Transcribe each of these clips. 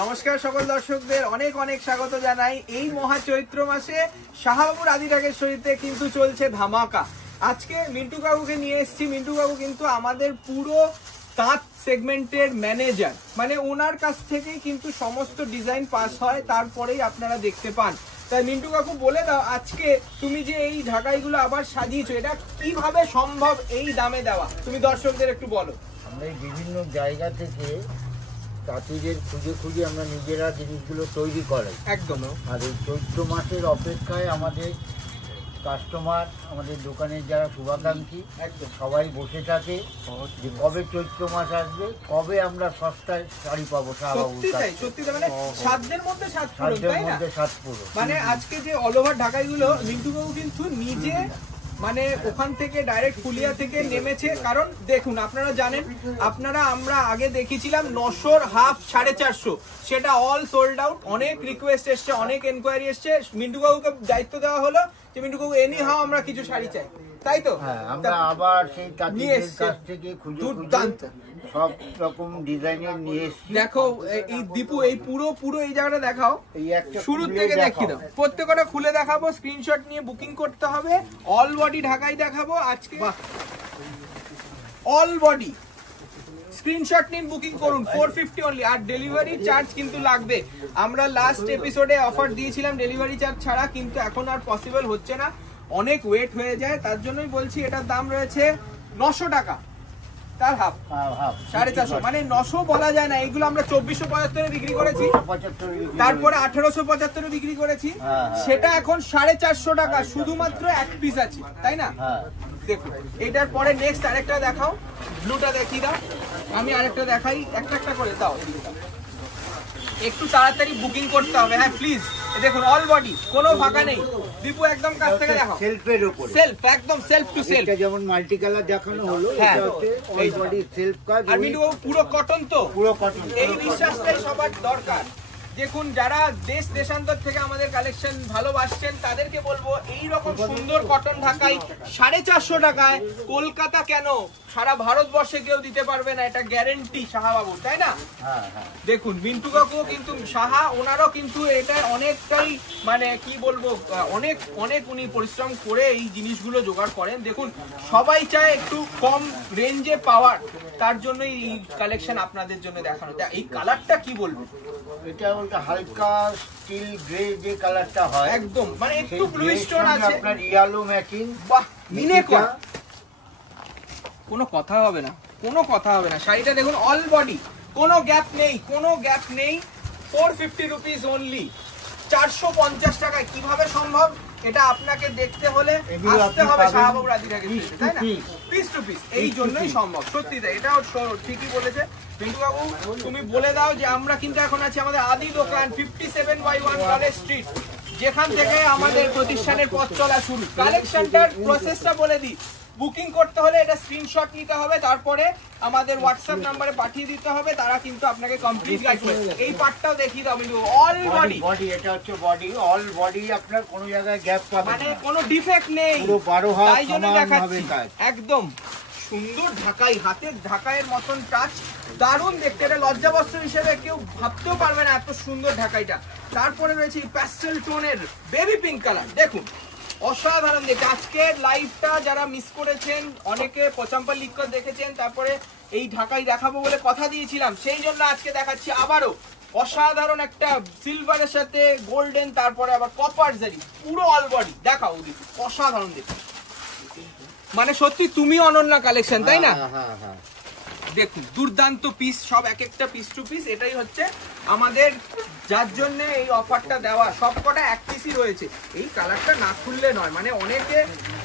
নমস্কার সকল দর্শকদের অনেক অনেক স্বাগত জানাই। এই মহা চৈত্র মাসে শাহবাবুর আদি ঢাকেশ্বরীতে কিন্তু চলছে ধামাকা। আজকে মিন্টু কাকুকে নিয়ে এসেছি। মিন্টু কাকু কিন্তু আমাদের পুরো তাঁত সেগমেন্টের ম্যানেজার, মানে ওনার কাছ থেকেই কিন্তু সমস্ত ডিজাইন পাস হয়, তারপরেই আপনারা দেখতে পান। তাই মিন্টু কাকু বলে দাও, আজকে তুমি যে এই ঢাকাইগুলো আবার সাজিয়েছো, এটা কিভাবে সম্ভব এই দামে দেওয়া, তুমি দর্শকদের একটু বলো। আমরা বিভিন্ন জায়গা থেকে তাঁতিদের খুঁজে খুঁজে আমরা নিজেরা জিনিসগুলো তৈরি করাই। একদম। আর এই চৈত্র মাসের অপেক্ষায় আমাদের কাস্টমার, আমাদের দোকানের যারা শুভাকাঙ্ক্ষী একদম সবাই বসে থাকে যে কবে চৈত্র মাস আসবে, কবে আমরা সস্তায় শাড়ি পাবো। সাধ্যের মধ্যে সাত পুরো। মানে আজকে যে অল ওভার ঢাকাইগুলো মিন্টু বাবু কিন্তু নিজে মানে ওখান থেকে ডাইরেক্ট ফুলিয়া থেকে নেমেছে। কারণ দেখুন, আপনারা জানেন, আমরা আগে দেখিয়েছিলাম 900 হাফ 450, সেটা অল সোল্ড আউট। অনেক রিকোয়েস্ট এসছে, অনেক এনকোয়ারি এসছে। মিন্টু বাবুকে দায়িত্ব দেওয়া হলো যে মিন্টু বাবু এনি হাও আমরা কিছু শাড়ি চাই, তাই তো? আমরা আবার সেই তাঁতিদের কাছ থেকে খুঁজে দুর্দান্ত সব রকম ডিজাইনের নিয়ে এসেছি। দেখো এই দীপু, এই পুরো এই জায়গাটা দেখাও, শুরু থেকে দেখিয়ে দাও। প্রত্যেকটা খুলে দেখাবো, স্ক্রিনশট নিয়ে বুকিং করতে হবে। অল বডি ঢাকাই দেখাবো আজকে, অল বডি স্ক্রিনশট নিন, বুকিং করুন। 450 অনলি। আর ডেলিভারি চার্জ কিন্তু লাগবে। আমরা লাস্ট এপিসোডে অফার দিয়েছিলাম ডেলিভারি চার্জ ছাড়া, কিন্তু এখন আর পসিবল হচ্ছে না, অনেক ওয়েট হয়ে যায়। তার জন্যই বলছি এটার দাম রয়েছে 900 টাকা, তার হাফ 450। মানে 900 বলা যায় না, এগুলো আমরা 2475 বিক্রি করেছি, তারপরে 1875 বিক্রি করেছি, সেটা এখন 450 টাকা, শুধুমাত্র এক পিস আছে, তাই না? দেখুন এটার পরে নেক্সট আরেকটা দেখাও, ব্লুটা দেখিয়ে দাও। আমি আরেকটা দেখাই, একটা করে দাও, একটু তাড়াতাড়ি বুকিং করতে হবে। হ্যাঁ প্লিজ, দেখুন অল বডি, কোনো ফাঁকা নেই। দীপু একদম কাছ থেকে দেখাও, সেলফের উপরে, সেলফ, একদম সেলফ টু সেলফ। এটা যেমন মাল্টি কালার দেখানো হলো, এটা হচ্ছে অল বডি সেলফ কাজ। আর মিন্টু বাবু পুরো কটন তো, পুরো কটন। এই বিশ্বাসটাই সবার দরকার। দেখুন, যারা দেশ দেশান্তর থেকে আমাদের কালেকশন ভালোবাসছেন তাদেরকে বলবো, এই রকম সুন্দর কটন ঢাকাই 450 টাকায় কলকাতা কেন, সারা ভারতবর্ষে কেউ দিতে পারবে না, এটা গ্যারেন্টি শাহবাবু, তাই না? দেখুন মিন্টু কাকু কিন্তু সাহা, ওনারও কিন্তু এটা অনেকটাই মানে কি বলবো, অনেক উনি পরিশ্রম করে এই জিনিসগুলো জোগাড় করেন। দেখুন সবাই চায় একটু কম রেঞ্জে পাওয়ার, তার জন্যই এই কালেকশন আপনাদের জন্য দেখানো। এই কালারটা কি বলবো, এটা বলতে হালকা স্টিল গ্রে যে কালারটা হয়, একদম মানে একটু ব্লু স্টোন আছে, আপনার ইয়েলো ম্যাচিং। বাহ, মিনেকর, কোনো কথা হবে না, কোনো কথা হবে না। শাড়িটা দেখুন অল বডি, কোনো গ্যাপ নেই, কোনো গ্যাপ নেই। 450 রুপিস অনলি, 450 টাকায় কিভাবে সম্ভব? এটা আপনাকে দেখতে হলে আসতে হবে শাহবাবুর আদি ঢাকাইশ্বরী, তাই না? পিস টু পিস, এই জন্যই সম্ভব। সত্যি তাই, এটাও ঠিকই বলেছে মিন্টু বাবু। তুমি বলে দাও যে আমরা কিন্তু এখন আছি আমাদের আদি দোকান 57/1 কলেজ স্ট্রিট, যেখান থেকে আমাদের প্রতিষ্ঠানের পথ চলা শুরু। কালেকশনটার প্রসেসটা বলে দিই। বুকিং করতে হলে এটা স্ক্রিনশট নিতে হবে, তারপরে আমাদের হোয়াটসঅ্যাপ নাম্বারে পাঠিয়ে দিতে হবে, তারা কিন্তু আপনাকে কমপ্লিট গাইড করবে। এই পার্টটাও দেখিয়ে দাও মিন্টু, অল বডি, এটা হচ্ছে বডি, অল বডি, আপনার কোনো জায়গায় গ্যাপ পাবে না, মানে কোনো ডিফেক্ট নেই, পুরো 12 হাত তাই জন্য দেখাচ্ছি। কাজ একদম সুন্দর ঢাকাই, হাতের ঢাকাইয়ের মতন টাচ, দারুণ দেখতে। এটা লজ্জাবস্ত্র হিসেবে কেউ ভাবতেও পারবে না এত সুন্দর ঢাকাইটা। তারপরে রয়েছে প্যাস্টেল টোনের বেবি পিঙ্ক কালার, দেখুন অসাধারণ দেখতে। আজকে লাইভটা যারা মিস করেছেন, অনেকে পচাম্পা লিক করে দেখেছেন, তারপরে এই ঢাকাই দেখাবো বলে কথা দিয়েছিলাম, সেই জন্য আজকে দেখাচ্ছি আবারও। অসাধারণ একটা সিলভারের সাথে গোল্ডেন, তারপরে আবার কপার জারি, পুরো অল বডি দেখাও, অসাধারণ দেখতে। মানে সত্যি তুমি অনন্য কালেকশন, তাই না? দেখুন দুর্দান্ত পিস, সব এক একটা পিস টু পিস। এটাই হচ্ছে আমাদের যার জন্য এই অফারটা দেওয়া, সবকটা এক পিসই রয়েছে। এই কালারটা না খুললে নয়, মানে অনেকে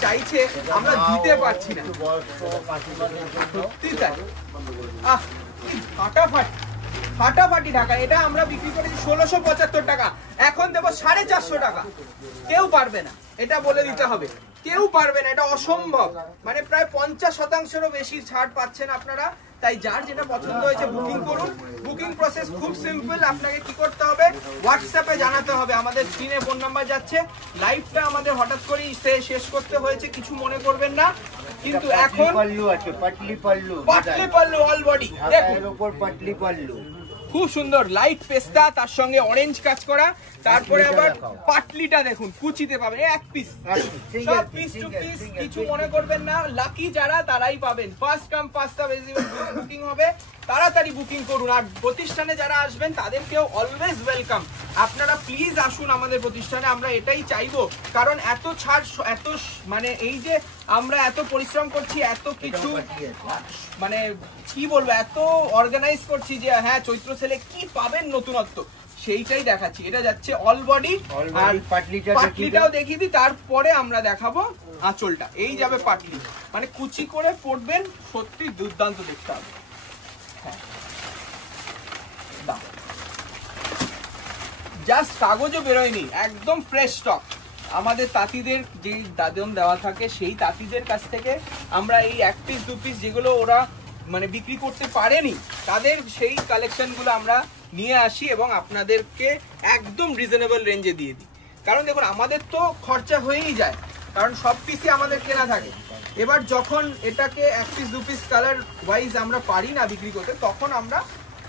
চাইছে, আমরা দিতে পারছি না, সত্যি তাই। আহ ফাটাফাটি ঢাকা, এটা আমরা বিক্রি করেছি 1675 টাকা, এখন দেবো 450 টাকা। কেউ পারবে না, এটা বলে দিতে হবে, কেউ পারবে না, এটা অসম্ভব। মানে প্রায় 50%-এরও বেশি ছাড় পাচ্ছেন আপনারা। তাই যার যেটা পছন্দ হয়েছে বুকিং করুন। বুকিং প্রসেস খুব সিম্পল, আপনাকে কি করতে হবে, হোয়াটসঅ্যাপে জানাতে হবে। আমাদের স্ক্রিনে ফোন নাম্বার যাচ্ছে। লাইভটা আমাদের হঠাৎ করেই শেষ করতে হয়েছে, কিছু মনে করবেন না। কিন্তু এখন পাল্লু আছে, পাটলি পাল্লু অল বডি, দেখুন উপর পাটলি পাল্লু, খুব সুন্দর লাইট পেস্তা, তার সঙ্গে অরেঞ্জ কাজ করা। তারপরে আবার পাটলিটা দেখুন, কুচিতে পাবেন এক পিস, সব পিস টু পিস, কিছু মনে করবেন না। লাকি যারা তারাই পাবেন, first come first serve, booking হবে, তাড়াতাড়ি বুকিং করুন। আর প্রতিষ্ঠানে যারা আসবেন তাদেরকেও অলওয়েজ ওয়েলকাম। আপনারা প্লিজ আসুন আমাদের প্রতিষ্ঠানে, আমরা এটাই চাইবো। কারণ এত ছাড়, এত মানে এই যে আমরা এত পরিশ্রম করছি, এত কিছু মানে কি বলবো, এত অর্গানাইজ করছি যে হ্যাঁ চৈত্র সেলে কি পাবেন নতুনত্ব সেইটাই দেখাচ্ছি। এটা যাচ্ছে অল বডি, আর পাটলিটাও দেখিয়ে দিই, তারপরে আমরা দেখাবো আঁচলটা। এই যাবে পাটলি, মানে কুচি করে পড়বেন, সত্যি দুর্দান্ত দেখতে হবে। জাস্ট কাগজও বেরোয়নি, একদম ফ্রেশ স্টক। আমাদের তাঁতিদের যে দাদন দেওয়া থাকে সেই তাঁতিদের কাছ থেকে আমরা এই এক পিস দু পিস যেগুলো ওরা মানে বিক্রি করতে পারেনি, তাদের সেই কালেকশনগুলো আমরা নিয়ে আসি এবং আপনাদেরকে একদম রিজনেবল রেঞ্জে দিয়ে দিই। কারণ দেখুন আমাদের তো খরচা হয়েই যায়, কারণ সব পিসই আমাদের কেনা থাকে। এবার যখন এটাকে এক পিস দু পিস কালার ওয়াইজ আমরা পারি না বিক্রি করতে, তখন আমরা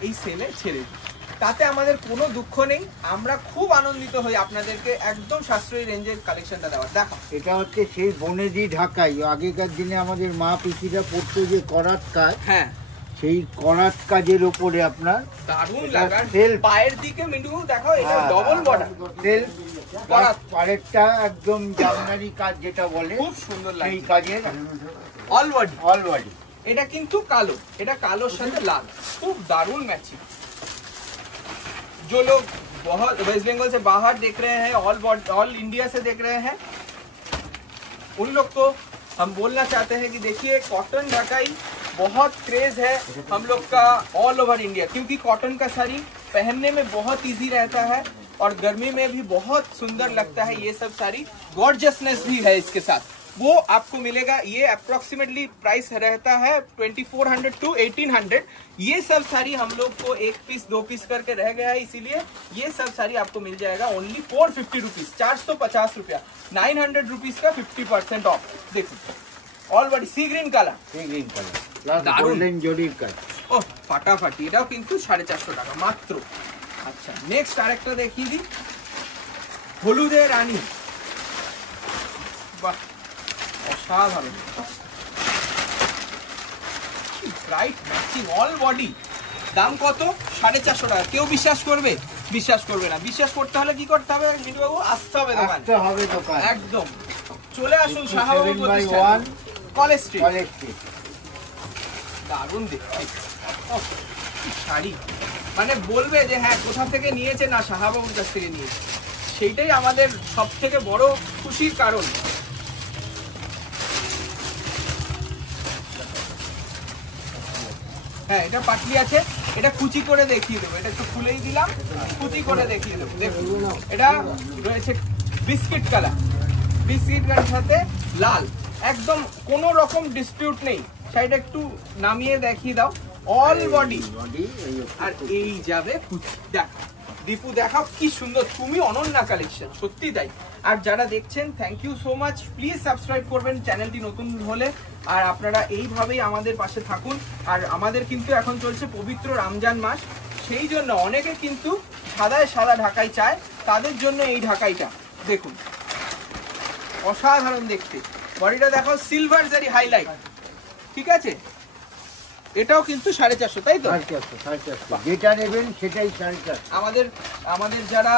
এই সেলে ছেড়ে দিই। তাতে আমাদের কোনো দুঃখ নেই, আমরা খুব আনন্দিত হই আপনাদেরকে একদম সাশ্রয়ী রেঞ্জের কালেকশনটা দেওয়ার। দেখো এটা হচ্ছে সেই বনেদি ঢাকাই, আগেকার দিনে আমাদের মা পিসিরা পড়তো যে করাত কাজ, হ্যাঁ সেই করাত কাজের উপরে আপনার দারুণ লাগার পায়ের দিকে মিন্টু দেখো, এটা ডবল বর্ডার সেলফ করাত, পাড়েরটা একদম জামদানি কাজ যেটা বলে, খুব সুন্দর লাগে এই কাজের অল বডি। অল বডি এটা কিন্তু কালো, এটা কালোর সাথে লাল, খুব दारुण मैचिंग। जो लोग बहुत वेस्ट बंगाल से बाहर देख रहे हैं, ऑल इंडिया से देख रहे हैं, उन लोग को हम बोलना चाहते हैं कि देखिए कॉटन ढकाई बहुत क्रेज है हम लोग का ऑल ओवर इंडिया, क्योंकि कॉटन का साड़ी पहनने में बहुत इजी रहता है और गर्मी में भी बहुत सुंदर लगता है। ये सब साड़ी गॉर्जियसनेस भी है इसके साथ, वो आपको मिलेगा। ये अप्रोक्सीमेटली प्राइस रहता है 2400 to 1800। ये सब साड़ी हम लोग को एक पीस दो पीस करके रह गया है, इसीलिए ये सब साड़ी आपको मिल जाएगा ओनली 450 रुपीज, 450 रुपया, 900 रुपीज का 50% ऑफ। देखो ऑल बॉडी सी ग्रीन कलर, গোল্ডেন জরির কাজ, ও ফাটাফাটি। এটাও কিন্তু 450 টাকা মাত্র। আচ্ছা নেক্সট আরেকটা দেখিয়ে দিই, হলুদে রানী, বাহ অসাধারণ, ব্রাইট ম্যাচিং অল বডি। দাম কত? 450 টাকা। কেউ বিশ্বাস করবে? বিশ্বাস করবে না। বিশ্বাস করতে হলে কি করতে হবে মিন্টু বাবু? আসতে হবে দোকান, একদম চলে আসুন শাহবাবু প্রতিষ্ঠান, কলেজ স্ট্রিট। দারুণ দেখতে শাড়ি, মানে বলবে যে হ্যাঁ কোথা থেকে নিয়েছে, না শাহবাবুর কাছ থেকে নিয়েছে, সেইটাই আমাদের সব থেকে বড় খুশির কারণ। হ্যাঁ এটা পাটলি আছে, এটা কুচি করে দেখিয়ে দেবো, এটা একটু খুলেই দিলাম, কুচি করে দেখিয়ে দেবো। দেখুন এটা রয়েছে বিস্কিট কালার, বিস্কিট কালার সাথে লাল, একদম কোনো রকম ডিসপিউট নেই। শাড়িটা একটু নামিয়ে দেখিয়ে দাও, অল বডি, আর এই যাবে কুচি। দেখ দীপু দেখাও কি সুন্দর, তুমি অনন্যা কালেকশন, সত্যি তাই। আর যারা দেখছেন thank you so much, please subscribe করবেন চ্যানেলটি নতুন হলে, আর আপনারা এইভাবেই আমাদের পাশে থাকুন। আর আমাদের কিন্তু এখন চলছে পবিত্র রমজান মাস, সেই জন্য অনেকে কিন্তু সাদায় সাদা ঢাকাই চায়, তাদের জন্য এই ঢাকাইটা দেখুন অসাধারণ দেখতে। বডিটা দেখো সিলভার জারি হাইলাইট, ঠিক আছে, এটাও কিন্তু 450, তাই তো? 450, যেটা নেবেন সেটাই 450। আমাদের যারা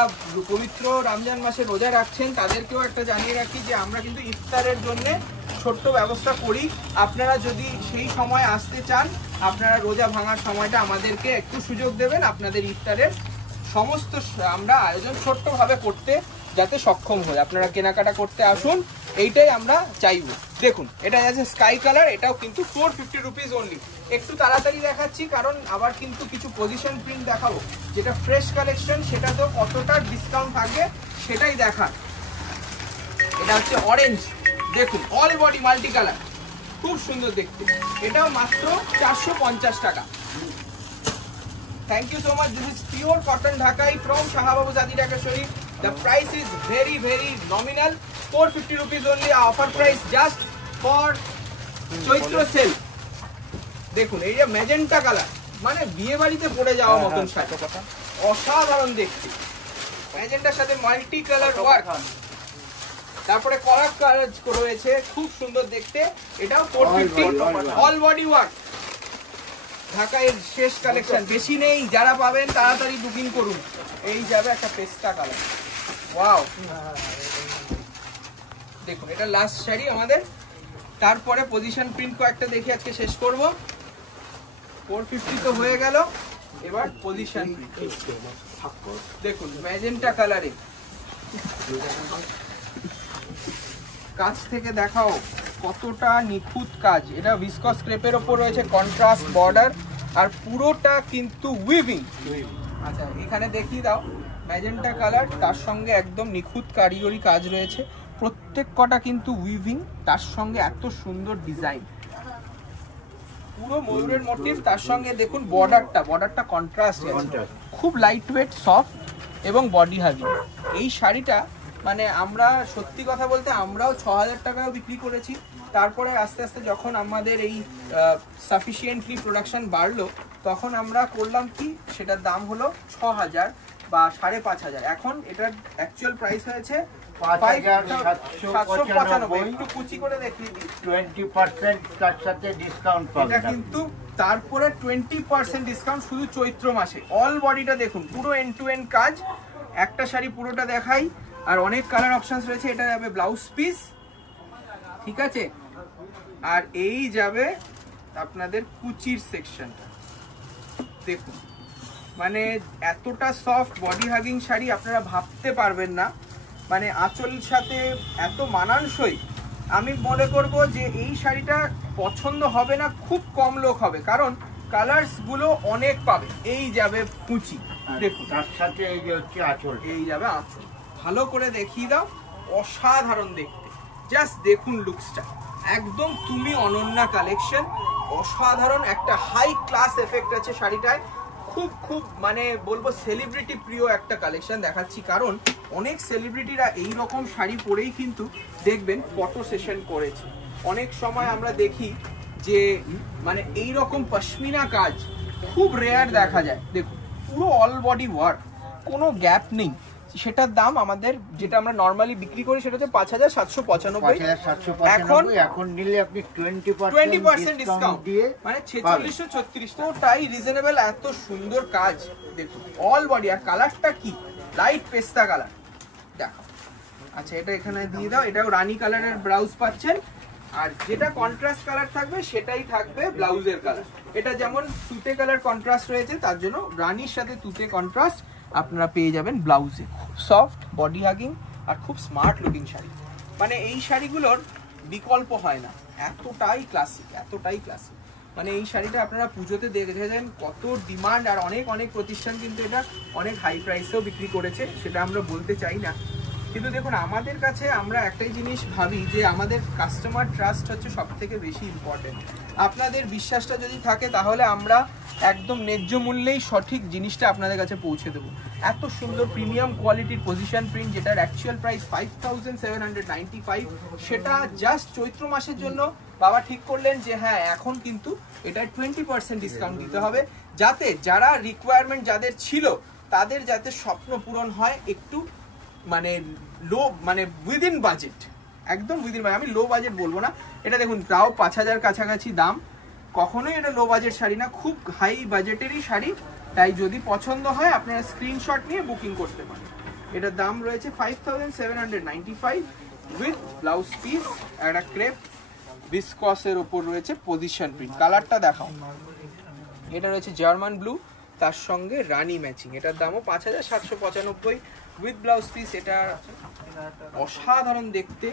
পবিত্র রমজান মাসে রোজা রাখছেন তাদেরকেও একটা জানিয়ে রাখি যে আমরা কিন্তু ইফতারের জন্য ছোট্ট ব্যবস্থা করি। আপনারা যদি সেই সময় আসতে চান, আপনারা রোজা ভাঙার সময়টা আমাদেরকে একটু সুযোগ দেবেন, আপনাদের ইফতারের সমস্ত আমরা আয়োজন ছোট্টভাবে করতে যাতে সক্ষম হয়। আপনারা কেনাকাটা করতে আসুন, এইটাই আমরা চাইবো। দেখুন এটা আছে স্কাই কালার, এটাও কিন্তু 450 রুপিস অনলি। একটু তাড়াতাড়ি দেখাচ্ছি কারণ আবার কিন্তু কিছু পজিশন প্রিন্ট দেখাবো, যেটা ফ্রেশ কালেকশন, সেটা তো কতটা ডিসকাউন্ট থাকবে সেটাই দেখার। এটা হচ্ছে অরেঞ্জ, দেখুন অল বডি মাল্টি কালার, খুব সুন্দর দেখতে, এটাও মাত্র 450 টাকা। Thank you so much. This is pure cotton ঢাকাই ফ্রম শাহবাবু জাদি Dhaka Sharif. The price is very nominal, 450 rupees only, offer price just for Chaitra sale. দেখুন এই যে ম্যাজেন্টা কালার, মানে বিয়ে বাড়িতে পরে যাওয়ার মতন শাড়ি, অসাধারণ দেখতে। ম্যাজেন্টার সাথে মাল্টি কালার ওয়ার্ক, তারপরে কলার কাজ রয়েছে, খুব সুন্দর দেখতে। এটাও 450 অল বডি ওয়ার্ক। ঢাকায় শেষ কালেকশন, বেশি নেই, যারা পাবেন তাড়াতাড়ি বুকিং করুন। এই যাবে একটা পেস্তা কালার, ওয়াও দেখুন, এটা লাস্ট শাড়ি আমাদের। তারপরে পজিশন প্রিন্ট কয়েকটা দেখে আজকে শেষ করব। 450 তো হয়ে গেল, এবার পজিশন প্রিন্ট দেখুন ম্যাজেন্টা কালারে। কাছ থেকে দেখাও কতটা নিখুঁত কাজ। এটা ভিসকস ক্রেপের ওপর রয়েছে, কন্ট্রাস্ট বর্ডার, আর পুরোটা কিন্তু উইভিং। আচ্ছা এখানে দেখিয়ে দাও ম্যাজেন্টা কালার, তার সঙ্গে একদম নিখুঁত কারিগরি কাজ রয়েছে। প্রত্যেক কটা কিন্তু উইভিং, তার সঙ্গে এত সুন্দর ডিজাইন, পুরো ময়ূরের মোটিভ। তার সঙ্গে দেখুন বর্ডারটা কন্ট্রাস্ট, খুব লাইট ওয়েট, সফট এবং বডি হাভি। এই শাড়িটা মানে আমরা সত্যি কথা বলতে আমরাও 6000 টাকায় বিক্রি করেছি। তারপরে আস্তে আস্তে যখন আমাদের এই সাফিসিয়েন্টলি প্রোডাকশন বাড়লো, তখন আমরা করলাম কি, সেটার দাম হলো 6000 বা 5500। এখন এটার অ্যাকচুয়াল প্রাইস হয়েছে 5795। একটু কুচি করে দেখিয়ে দিই, 20% তার সাথে ডিসকাউন্ট পাবেন। এটা কিন্তু তারপরে 20% ডিসকাউন্ট শুধু চৈত্র মাসে। অল বডিটা দেখুন, পুরো এন্ড টু এন্ড কাজ। একটা শাড়ি পুরোটা দেখাই, আর অনেক কালার অপশনস রয়েছে। এটা যাবে ব্লাউজ পিস, ঠিক আছে, আর এই যাবে আপনাদের কুচির সেকশনটা। দেখুন মানে এতটা সফট বডি হাগিং শাড়ি আপনারা ভাবতে পারবেন না, মানে আঁচলের সাথে এত মানানসই। আমি মনে করব যে এই শাড়িটা পছন্দ হবে না খুব কম লোক হবে, কারণ কালার্স গুলো অনেক পাবে। এই যাবে কুচি, দেখুন তার সাথে এই যে হচ্ছে আঁচল, এই যাবে আঁচল। ভালো করে দেখিয়ে দাও, অসাধারণ দেখতে। জাস্ট দেখুন লুকসটা, একদম তুমি অনন্যা কালেকশন। অসাধারণ একটা হাই ক্লাস এফেক্ট আছে শাড়িটায়। খুব মানে বলবো সেলিব্রিটি প্রিয় একটা কালেকশন দেখাচ্ছি, কারণ অনেক সেলিব্রিটিরা এই রকম শাড়ি পরেই কিন্তু দেখবেন ফটো সেশন করেছে। অনেক সময় আমরা দেখি যে মানে এই রকম পশমিনা কাজ খুব রেয়ার দেখা যায়। দেখুন পুরো অল বডি ওয়ার্ক, কোনো গ্যাপ নেই। সেটার দাম আমাদের যেটা আমরা নরমালি বিক্রি করি সেটা হচ্ছে 5795। এখন নিলে আপনি 20% ডিসকাউন্ট দিয়ে মানে 4636 টাই রিজনেবল। এত সুন্দর কাজ দেখুন, অল বডি। আর কালারটা কি, লাইট পেস্তা কালার, দেখো। আচ্ছা এটা এখানে দিয়ে দাও, এটাও রানী কালারের ব্লাউজ পাচ্ছেন, আর যেটা কন্ট্রাস্ট কালার থাকবে সেটাই থাকবে ব্লাউজের কালার। এটা যেমন তুতে কালার কন্ট্রাস্ট রয়েছে, তার জন্য রানীর সাথে তুতে কন্ট্রাস্ট আপনারা পেয়ে যাবেন ব্লাউজে। খুব সফট বডি হাগিং আর খুব স্মার্ট লুকিং শাড়ি। মানে এই শাড়িগুলোর বিকল্প হয় না, এতটাই ক্লাসিক। মানে এই শাড়িটা আপনারা পুজোতে দেখেছেন কত ডিমান্ড, আর অনেক প্রতিষ্ঠান কিন্তু এটা অনেক হাই প্রাইসেও বিক্রি করেছে, সেটা আমরা বলতে চাই না। কিন্তু দেখুন আমাদের কাছে আমরা একটাই জিনিস ভাবি যে আমাদের কাস্টমার ট্রাস্ট হচ্ছে সব থেকে বেশি ইম্পর্টেন্ট। আপনাদের বিশ্বাসটা যদি থাকে তাহলে আমরা একদম ন্যায্য মূল্যেই সঠিক জিনিসটা আপনাদের কাছে পৌঁছে দেবো। এত সুন্দর প্রিমিয়াম কোয়ালিটির পজিশন প্রিন্ট, যেটার অ্যাকচুয়াল প্রাইস 5795, সেটা জাস্ট চৈত্র মাসের জন্য বাবা ঠিক করলেন যে হ্যাঁ এখন কিন্তু এটা 20% ডিসকাউন্ট দিতে হবে, যাতে যারা রিকোয়ারমেন্ট যাদের ছিল তাদের যাতে স্বপ্ন পূরণ হয়। একটু মানে লো, মানে উইদিন বাজেট, একদম উইদিন বাজেট। আমি লো বাজেট বলবো না, এটা দেখুন তাও 5000 কাছাকাছি দাম। কখনোই এটা লো বাজেট শাড়ি না, খুব হাই বাজেটেরই শাড়ি। তাই যদি পছন্দ হয় আপনারা স্ক্রিনশট নিয়ে বুকিং করতে পারেন। এটার দাম রয়েছে 5795 উইথ ব্লাউজ পিস, একটা ক্রেপ ভিসকসের ওপর রয়েছে পজিশন প্রিন্ট। কালারটা দেখাও, এটা রয়েছে জার্মান ব্লু, তার সঙ্গে রানী ম্যাচিং। এটার দামও 5795 উইথ ব্লাউজ পিস। এটা অসাধারণ দেখতে,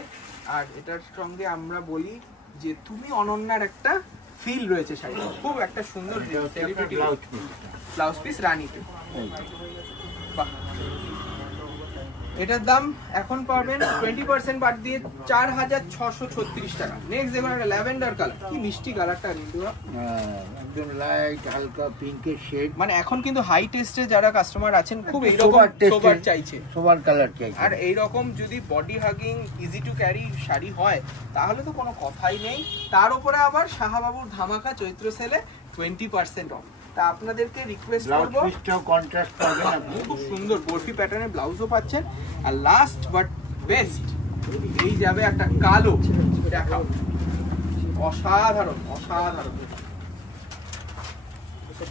আর এটার সঙ্গে আমরা বলি যে তুমি অনন্যার একটা ফিল রয়েছে শাড়ি, খুব একটা সুন্দর সেলিব্রিটি ব্লাউজ পিস রানীতে। বাহ, এটার দাম এখন পাবেন 20% বাদ দিয়ে 4636 টাকা। নেক্সট দেখুন একটা ল্যাভেন্ডার কালার, কি মিষ্টি কালারটা, কিন্তু একদম লাইট হালকা পিঙ্কের শেড। মানে এখন কিন্তু হাই টেস্টে যারা কাস্টমার আছেন খুব এইরকম সোবার চাইছে, সোবার কালার চাইছে। আর এইরকম যদি body hugging easy to carry sari হয় তাহলে তো কোনো কথাই নেই। তার উপরে আবার শাহাবাবুর ধামাকা চৈত্র সেলে 20% অফ। তা আপনাদেরকে রিকোয়েস্ট ব্লাউজ করবো, পিসটাও কন্ট্রাস্ট পাবেন আপনি। খুব সুন্দর বরফি প্যাটার্নের ব্লাউজও পাচ্ছেন। আর লাস্ট বাট বেস্ট, এই যাবে একটা কালো, দেখাও, অসাধারণ অসাধারণ।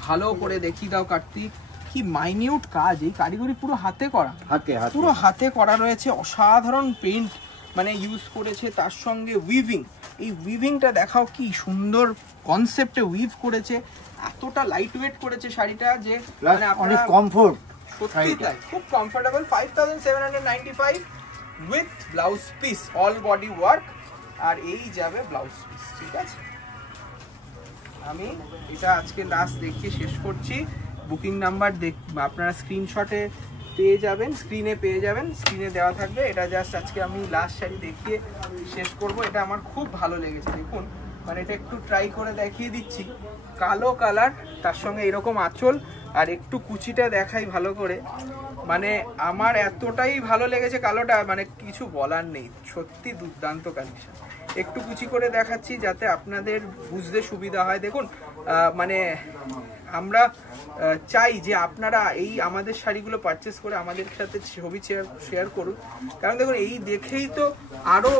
ভালো করে দেখিয়ে দাও কার্তিক, কি মাইনিউট কাজ, এই কারিগরি পুরো হাতে করা, হাতে পুরো হাতে করা রয়েছে, অসাধারণ পেইন্ট মানে ইউজ করেছে, তার সঙ্গে উইভিং, এই উইভিংটা দেখাও কি সুন্দর কনসেপ্টে উইভ করেছে, এতটা লাইট ওয়েট করেছে শাড়িটা যে মানে অনেক আপনারা কমফোর্ট। সত্যি তাই, খুব comfortable. 5795 with blouse piece, all body work, আর এই যাবে ব্লাউজ পিস। ঠিক আছে, আমি এটা আজকে লাস্ট দেখিয়ে শেষ করছি। বুকিং নাম্বার আপনারা স্ক্রিনশটে পেয়ে যাবেন, স্ক্রিনে পেয়ে যাবেন, স্ক্রিনে দেওয়া থাকবে। এটা জাস্ট আজকে আমি লাস্ট শাড়ি দেখিয়ে শেষ করব। এটা আমার খুব ভালো লেগেছে, দেখুন মানে এটা একটু ট্রাই করে দেখিয়ে দিচ্ছি। কালো কালার, তার সঙ্গে এরকম আঁচল, আর একটু কুচিটা দেখাই ভালো করে, মানে আমার এতটাই ভালো লেগেছে কালোটা, মানে কিছু বলার নেই, সত্যি দুর্দান্ত কালেকশন। একটু কুচি করে দেখাচ্ছি যাতে আপনাদের বুঝতে সুবিধা হয়। দেখুন মানে আমরা চাই যে আপনারা এই আমাদের শাড়িগুলো পারচেস করে আমাদের সাথে ছবি শেয়ার করুন, কারণ দেখুন এই দেখেই তো আরো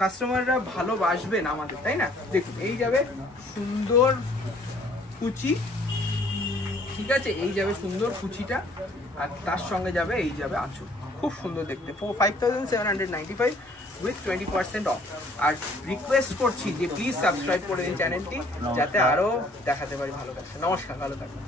কাস্টমাররা ভালোবাসবেন আমাদের, তাই না? দেখুন এই যাবে সুন্দর কুচি, ঠিক আছে, এই যাবে সুন্দর কুচিটা, আর তার সঙ্গে যাবে এই যাবে আঁচল, খুব সুন্দর দেখতে। 5795 উইথ 20% অফ। আর রিকোয়েস্ট করছি যে প্লিজ সাবস্ক্রাইব করে দিন চ্যানেলটি, যাতে আরো দেখাতে পারি ভালো কাজ। নমস্কার, ভালো থাকবেন।